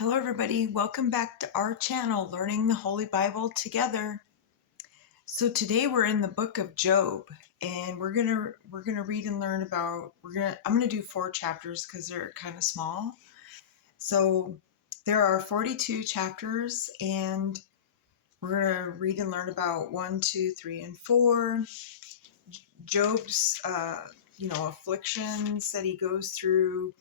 Hello everybody, welcome back to our channel, Learning the Holy Bible Together. So today we're in the book of Job, and we're gonna read and learn about, I'm gonna do 4 chapters because they're kind of small. So there are 42 chapters, and we're gonna read and learn about 1, 2, 3, and 4. Job's afflictions that he goes through.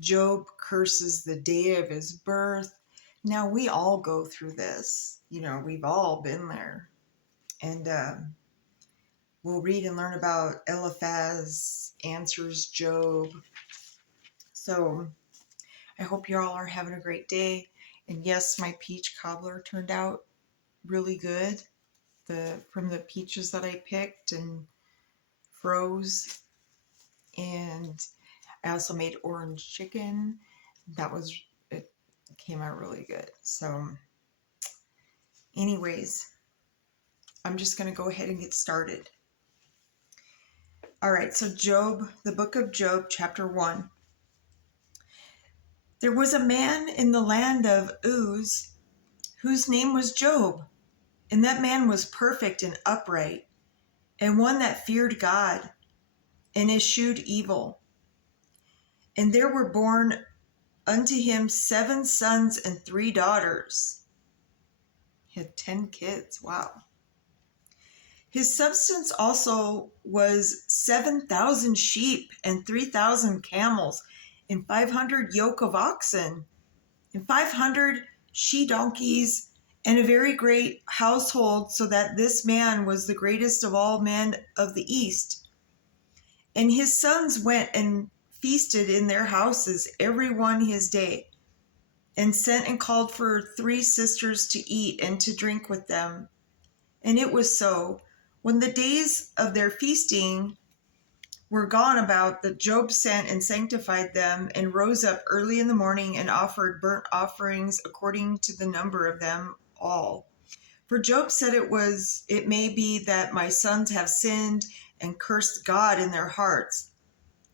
Job curses the day of his birth. Now, we all go through this. We've all been there. And we'll read and learn about Eliphaz answers Job. So I hope you all are having a great day. And yes, my peach cobbler turned out really good. From the peaches that I picked and froze. And I also made orange chicken. It came out really good. So anyways, I'm just going to go ahead and get started. All right, so Job, the book of Job, chapter 1. There was a man in the land of Uz whose name was Job, and that man was perfect and upright, and one that feared God and eschewed evil. And there were born unto him 7 sons and 3 daughters. He had 10 kids. Wow. His substance also was 7,000 sheep and 3,000 camels and 500 yoke of oxen and 500 she-donkeys and a very great household, so that this man was the greatest of all men of the East. And his sons went and feasted in their houses, every one his day, and sent and called for 3 sisters to eat and to drink with them. And it was so, when the days of their feasting were gone about, that Job sent and sanctified them, and rose up early in the morning and offered burnt offerings according to the number of them all. For Job said, it may be that my sons have sinned and cursed God in their hearts.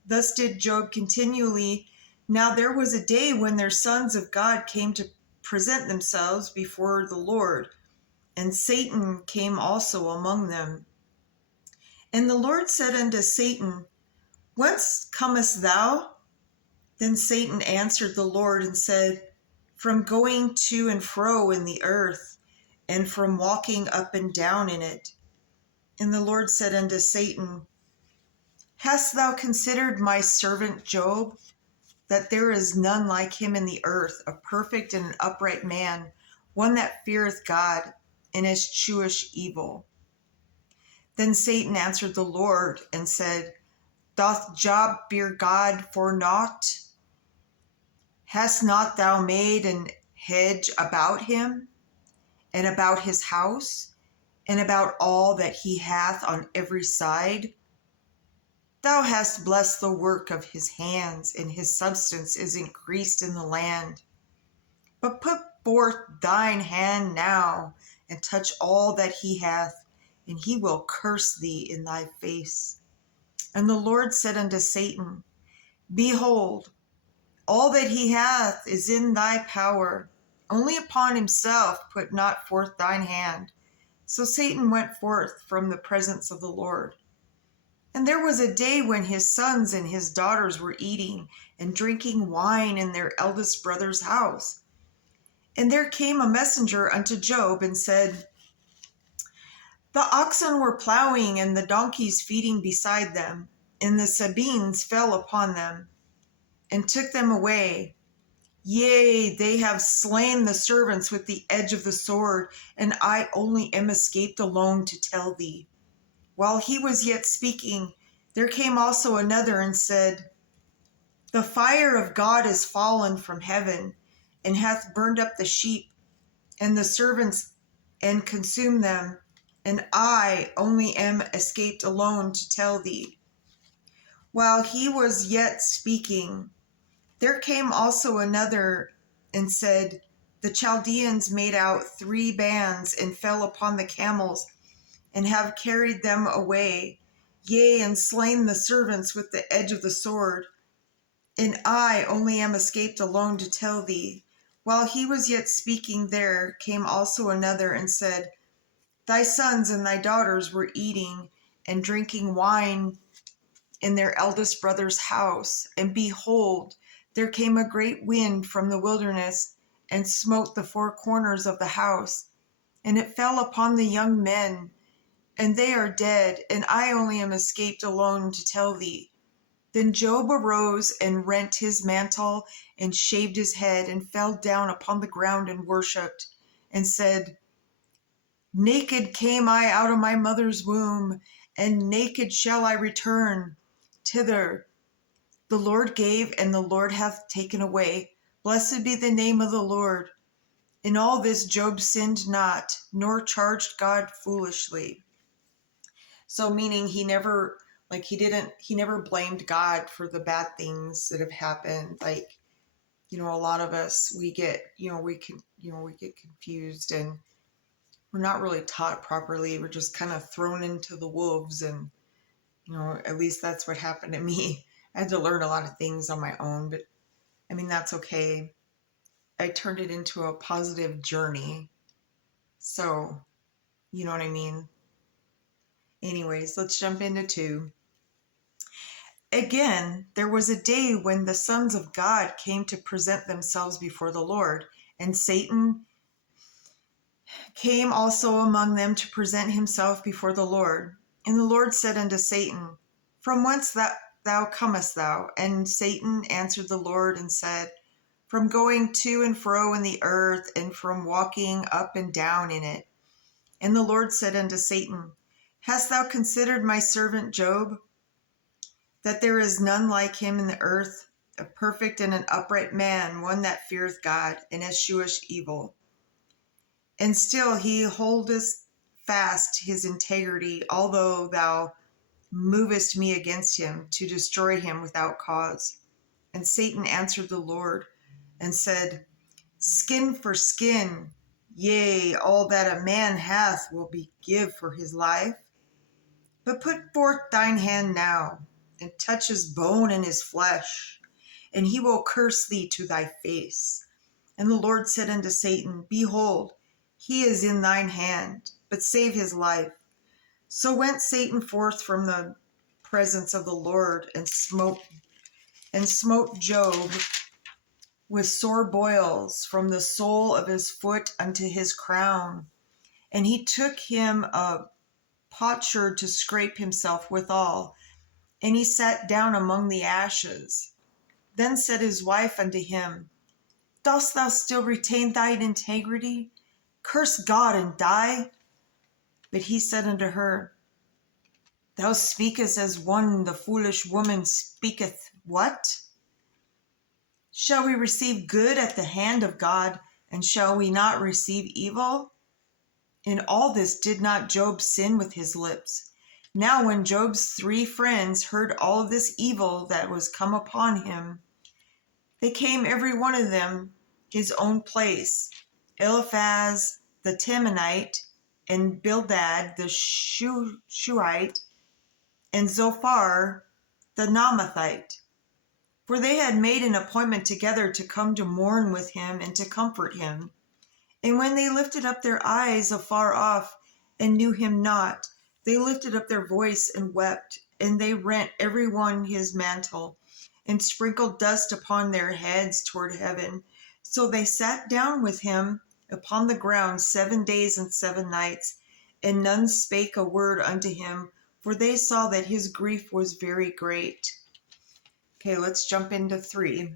Thus did Job continually. Now there was a day when their sons of God came to present themselves before the Lord, and Satan came also among them. And the Lord said unto Satan, Whence comest thou? Then Satan answered the Lord and said, From going to and fro in the earth, and from walking up and down in it. And the Lord said unto Satan, Hast thou considered my servant Job, that there is none like him in the earth, a perfect and an upright man, one that feareth God, and escheweth evil? Then Satan answered the Lord and said, Doth Job fear God for naught? Hast not thou made an hedge about him, and about his house, and about all that he hath on every side? Thou hast blessed the work of his hands, and his substance is increased in the land. But put forth thine hand now, and touch all that he hath, and he will curse thee in thy face. And the Lord said unto Satan, Behold, all that he hath is in thy power. Only upon himself put not forth thine hand. So Satan went forth from the presence of the Lord. And there was a day when his sons and his daughters were eating and drinking wine in their eldest brother's house. And there came a messenger unto Job and said, The oxen were plowing and the donkeys feeding beside them, and the Sabines fell upon them and took them away. Yea, they have slain the servants with the edge of the sword, and I only am escaped alone to tell thee. While he was yet speaking, there came also another and said, The fire of God is fallen from heaven, and hath burned up the sheep and the servants, and consumed them, and I only am escaped alone to tell thee. While he was yet speaking, there came also another and said, The Chaldeans made out 3 bands, and fell upon the camels, and have carried them away, yea, and slain the servants with the edge of the sword. And I only am escaped alone to tell thee. While he was yet speaking, there came also another and said, Thy sons and thy daughters were eating and drinking wine in their eldest brother's house. And behold, there came a great wind from the wilderness and smote the four corners of the house. And it fell upon the young men, and they are dead, and I only am escaped alone to tell thee. Then Job arose and rent his mantle and shaved his head and fell down upon the ground and worshipped and said, Naked came I out of my mother's womb, and naked shall I return thither. The Lord gave, and the Lord hath taken away. Blessed be the name of the Lord. In all this Job sinned not, nor charged God foolishly. So meaning he never blamed God for the bad things that have happened. Like, a lot of us, we get confused, and we're not really taught properly. We're just kind of thrown into the wolves, and at least that's what happened to me. I had to learn a lot of things on my own, but I mean, that's okay. I turned it into a positive journey. So, you know what I mean? Anyways, let's jump into 2. Again, there was a day when the sons of God came to present themselves before the Lord, and Satan came also among them to present himself before the Lord. And the Lord said unto Satan, From whence thou comest thou? And Satan answered the Lord and said, From going to and fro in the earth, and from walking up and down in it. And the Lord said unto Satan, Hast thou considered my servant Job, that there is none like him in the earth, a perfect and an upright man, one that feareth God, and escheweth evil? And still he holdeth fast his integrity, although thou movest me against him, to destroy him without cause. And Satan answered the Lord and said, Skin for skin, yea, all that a man hath will be give for his life. But put forth thine hand now, and touch his bone and his flesh, and he will curse thee to thy face. And the Lord said unto Satan, Behold, he is in thine hand, but save his life. So went Satan forth from the presence of the Lord, and smote Job with sore boils from the sole of his foot unto his crown. And he took him a potsherd to scrape himself withal, and he sat down among the ashes. Then said his wife unto him, Dost thou still retain thine integrity? Curse God and die. But he said unto her, Thou speakest as one the foolish woman speaketh. What? Shall we receive good at the hand of God, and shall we not receive evil? In all this did not Job sin with his lips. Now when Job's 3 friends heard all of this evil that was come upon him, they came every one of them his own place. Eliphaz the Temanite, and Bildad the Shuhite, and Zophar the Naamathite. For they had made an appointment together to come to mourn with him and to comfort him. And when they lifted up their eyes afar off and knew him not, they lifted up their voice and wept, and they rent every one his mantle, and sprinkled dust upon their heads toward heaven. So they sat down with him upon the ground 7 days and 7 nights, and none spake a word unto him, for they saw that his grief was very great. Okay, let's jump into 3.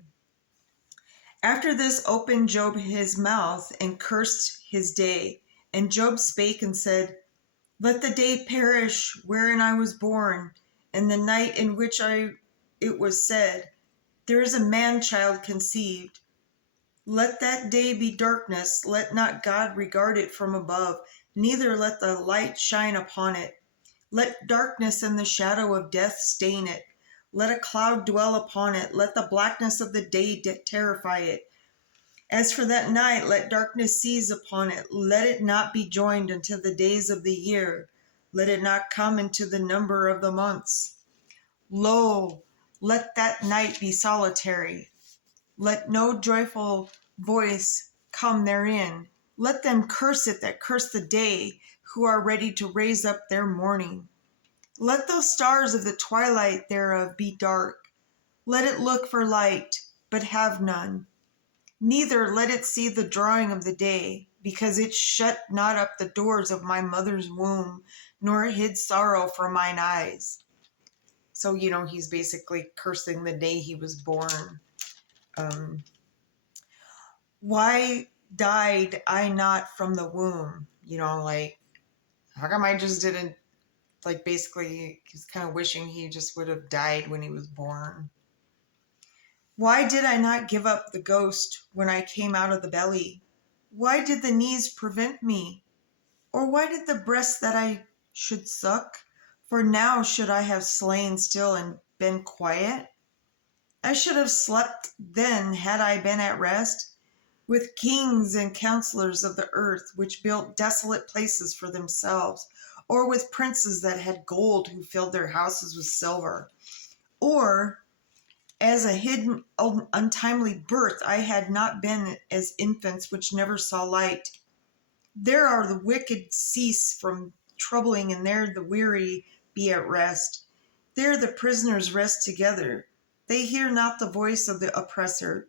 After this opened Job his mouth and cursed his day. And Job spake and said, Let the day perish wherein I was born, and the night in which it was said, There is a man-child conceived. Let that day be darkness, let not God regard it from above, neither let the light shine upon it. Let darkness and the shadow of death stain it. Let a cloud dwell upon it. Let the blackness of the day terrify it. As for that night, let darkness seize upon it. Let it not be joined unto the days of the year. Let it not come into the number of the months. Lo, let that night be solitary. Let no joyful voice come therein. Let them curse it that curse the day, who are ready to raise up their mourning. Let those stars of the twilight thereof be dark. Let it look for light, but have none. Neither let it see the drawing of the day, because it shut not up the doors of my mother's womb, nor hid sorrow from mine eyes. So, he's basically cursing the day he was born. Why died I not from the womb? How come I just didn't, basically, he's kind of wishing he just would have died when he was born. Why did I not give up the ghost when I came out of the belly? Why did the knees prevent me? Or why did the breast that I should suck? For now should I have slain still and been quiet? I should have slept then had I been at rest, with kings and counselors of the earth, which built desolate places for themselves, or with princes that had gold, who filled their houses with silver. Or, as a hidden untimely birth, I had not been as infants which never saw light. There are the wicked cease from troubling, and there the weary be at rest. There the prisoners rest together. They hear not the voice of the oppressor.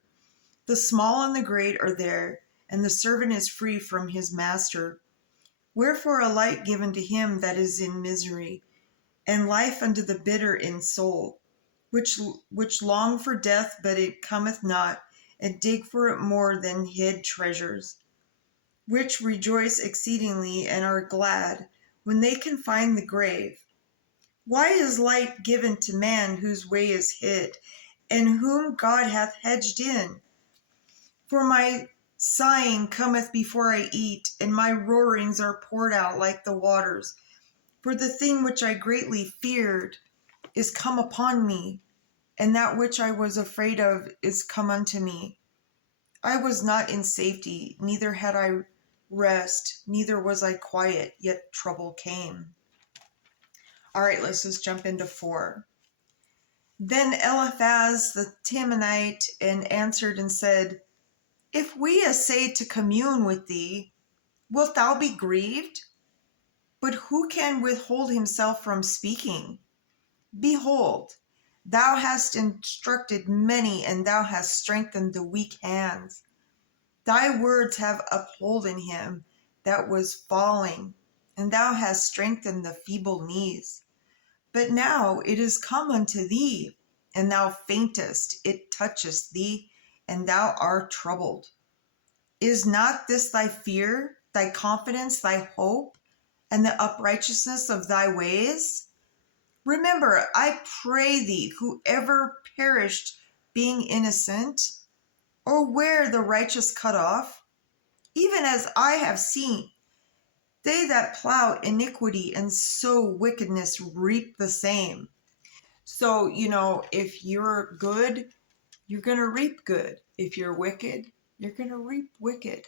The small and the great are there, and the servant is free from his master. Wherefore a light given to him that is in misery, and life unto the bitter in soul, which long for death, but it cometh not, and dig for it more than hid treasures, which rejoice exceedingly and are glad when they can find the grave. Why is light given to man whose way is hid, and whom God hath hedged in? For my sighing cometh before I eat, and my roarings are poured out like the waters. For the thing which I greatly feared is come upon me, and that which I was afraid of is come unto me. I was not in safety, neither had I rest, neither was I quiet, yet trouble came. All right, let's just jump into 4. Then Eliphaz the Temanite answered and said, If we essay to commune with thee, wilt thou be grieved? But who can withhold himself from speaking? Behold, thou hast instructed many, and thou hast strengthened the weak hands. Thy words have upholden him that was falling, and thou hast strengthened the feeble knees. But now it is come unto thee, and thou faintest, it toucheth thee, and thou art troubled. Is not this thy fear, thy confidence, thy hope, and the uprightness of thy ways? Remember, I pray thee, whoever perished being innocent, or where the righteous cut off, even as I have seen, they that plow iniquity and sow wickedness reap the same. So, if you're good, you're going to reap good. If you're wicked, you're going to reap wicked.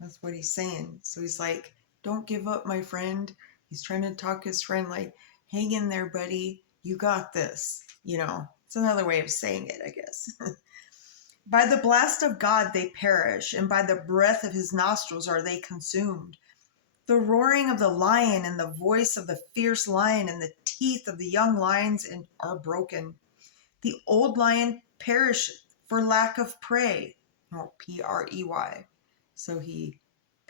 That's what he's saying. So he's like, don't give up, my friend. He's trying to talk his friend like, hang in there, buddy. You got this. It's another way of saying it, I guess. By the blast of God they perish, and by the breath of his nostrils are they consumed. The roaring of the lion and the voice of the fierce lion and the teeth of the young lions are broken. The old lion perisheth for lack of prey. Prey. So he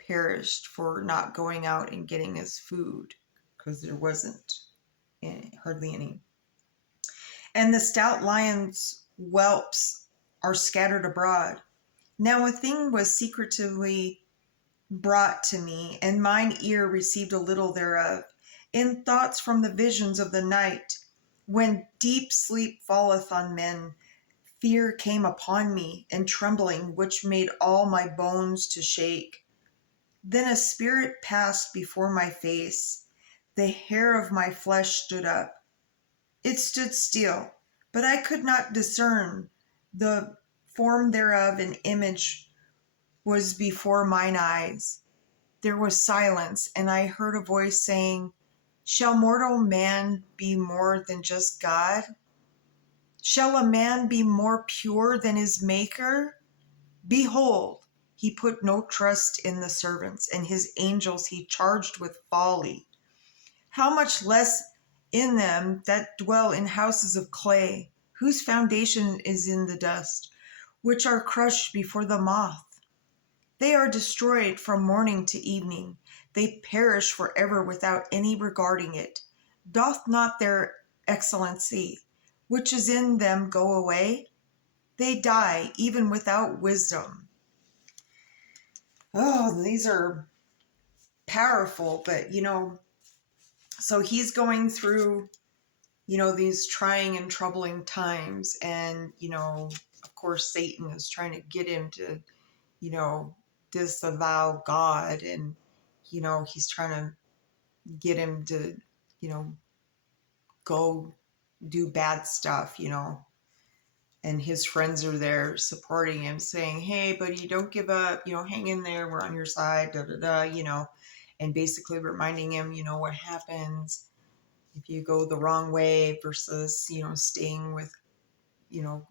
perished for not going out and getting his food, because there wasn't hardly any. And the stout lion's whelps are scattered abroad. Now a thing was secretively brought to me, and mine ear received a little thereof, in thoughts from the visions of the night, when deep sleep falleth on men. Fear came upon me, and trembling, which made all my bones to shake. Then a spirit passed before my face. The hair of my flesh stood up. It stood still, but I could not discern the form thereof. An image was before mine eyes. There was silence, and I heard a voice saying, Shall mortal man be more than just God? Shall a man be more pure than his Maker? Behold, he put no trust in the servants, and his angels he charged with folly. How much less in them that dwell in houses of clay, whose foundation is in the dust, which are crushed before the moth. They are destroyed from morning to evening. They perish forever without any regarding it. Doth not their excellency, which is in them, go away? They die even without wisdom. Oh, these are powerful, but so he's going through, these trying and troubling times. And, of course, Satan is trying to get him to, you know, disavow God. And, he's trying to get him to, go do bad stuff, and his friends are there supporting him, saying, hey, buddy, don't give up, hang in there, we're on your side, da da da, and basically reminding him, what happens if you go the wrong way versus, staying with, you know,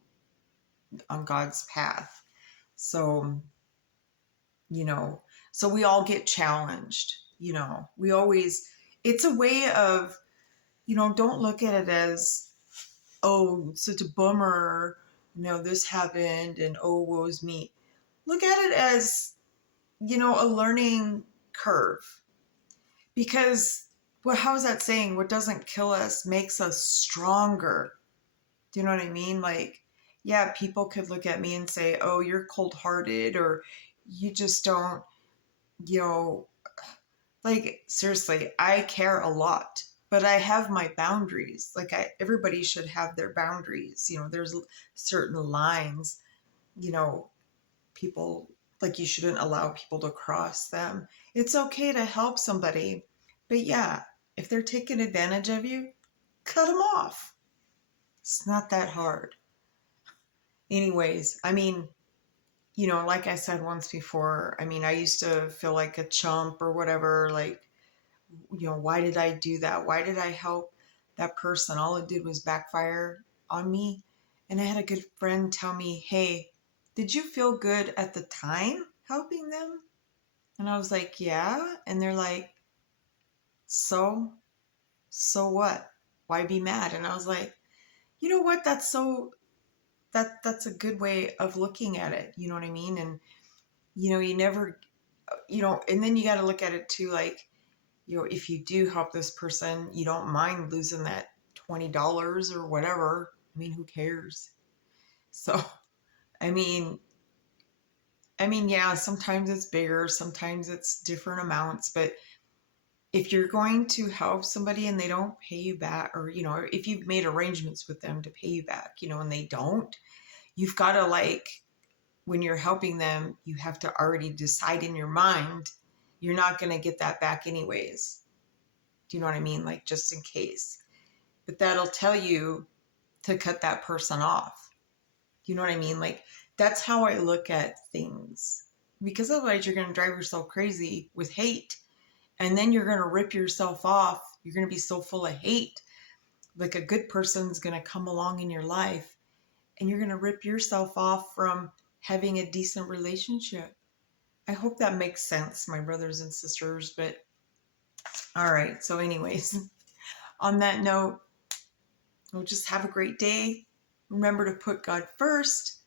on God's path. So, you know, so we all get challenged, we always, it's a way of, don't look at it as, oh, such a bummer, this happened and oh, woe's me. Look at it as, a learning curve. Because, well, how's that saying? What doesn't kill us makes us stronger. Do you know what I mean? Like, yeah, people could look at me and say, oh, you're cold hearted, or you just don't, you know, like, seriously, I care a lot, but I have my boundaries. Like, everybody should have their boundaries. There's certain lines, you know, people, like, you shouldn't allow people to cross them. It's okay to help somebody, but yeah, if they're taking advantage of you, cut them off. It's not that hard. Anyways, I mean, like I said once before, I mean, I used to feel like a chump or whatever, like, why did I do that? Why did I help that person? All it did was backfire on me. And I had a good friend tell me, hey, did you feel good at the time helping them? And I was like, yeah. And they're like, so what? Why be mad? And I was like, you know what? That's a good way of looking at it. You know what I mean? And, you never, and then you got to look at it too, like, if you do help this person, you don't mind losing that $20 or whatever. I mean, who cares? So, I mean, yeah, sometimes it's bigger, sometimes it's different amounts, but if you're going to help somebody and they don't pay you back, or, if you've made arrangements with them to pay you back, and they don't, you've got to, like, when you're helping them, you have to already decide in your mind, you're not going to get that back anyways. Do you know what I mean? Like, just in case. But that'll tell you to cut that person off. You know what I mean? Like, that's how I look at things. Because otherwise you're going to drive yourself crazy with hate. And then you're going to rip yourself off. You're going to be so full of hate. Like, a good person's going to come along in your life and you're going to rip yourself off from having a decent relationship. I hope that makes sense, my brothers and sisters. But all right. So anyways, on that note, we'll just have a great day. Remember to put God first.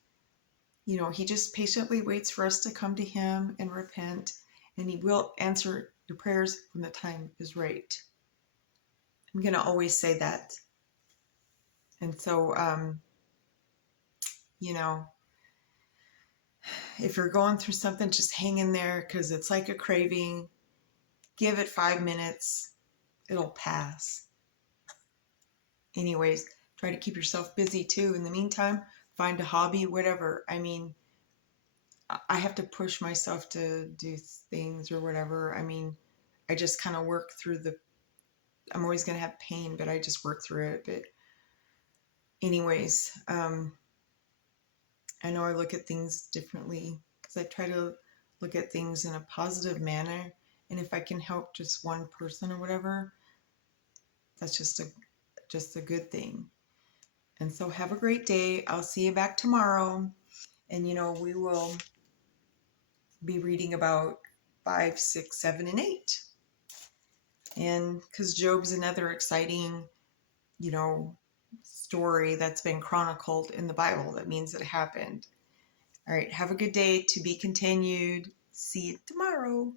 He just patiently waits for us to come to him and repent, and he will answer your prayers when the time is right. I'm going to always say that. And so, if you're going through something, just hang in there, because it's like a craving. Give it 5 minutes. It'll pass. Anyways, try to keep yourself busy too. In the meantime, find a hobby, whatever. I mean, I have to push myself to do things or whatever. I mean, I just kind of work through I'm always going to have pain, but I just work through it. But anyways, I know I look at things differently, because I try to look at things in a positive manner. And if I can help just one person or whatever, that's just a good thing. And so have a great day. I'll see you back tomorrow. And, we will be reading about 5, 6, 7, and 8. And because Job's another exciting, story that's been chronicled in the Bible. That means it happened. All right. Have a good day. To be continued. See you tomorrow.